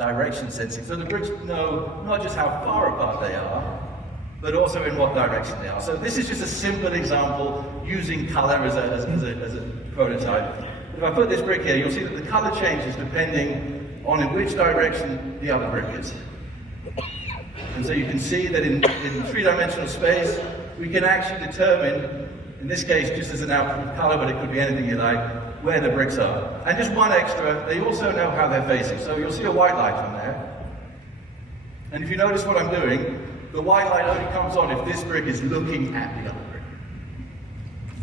direction sensing. So the bricks know not just how far apart they are, but also in what direction they are. So this is just a simple example using color as a prototype. If I put this brick here, you'll see that the color changes depending on in which direction the other brick is. And so you can see that in three-dimensional space, we can actually determine, in this case just as an output of color, but it could be anything you like, where the bricks are. And just one extra, they also know how they're facing. So you'll see a white light on there. And if you notice what I'm doing, the white light only comes on if this brick is looking at the other brick.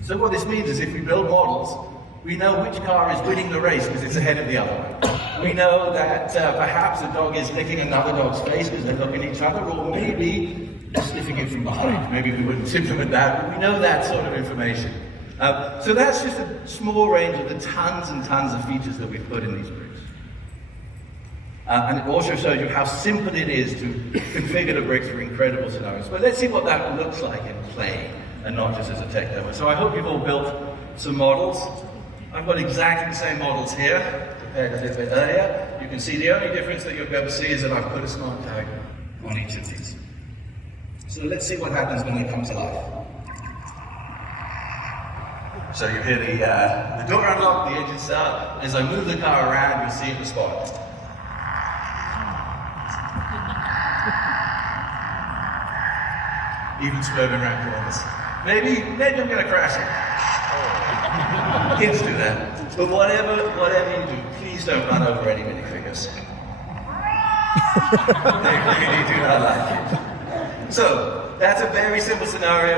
So what this means is if we build models, we know which car is winning the race because it's ahead of the other one. We know that perhaps a dog is licking another dog's face because they're looking at each other, or maybe they're sniffing it from behind. Maybe we wouldn't implement that, but we know that sort of information. So that's just a small range of the tons and tons of features that we've put in these bricks. And it also shows you how simple it is to configure the bricks for incredible scenarios. But let's see what that looks like in play, and not just as a tech demo. So I hope you've all built some models. I've got exactly the same models here, compared to a little bit earlier. You can see the only difference that you'll ever see is that I've put a smart tag on each of these. So let's see what happens when they come to life. So you hear the door unlock, the engine start. As I move the car around, you'll see it respond. Even swerving around corners. Maybe I'm going to crash it. Kids do that. But whatever you do, please don't run over any minifigures. They really do not like it. So, that's a very simple scenario.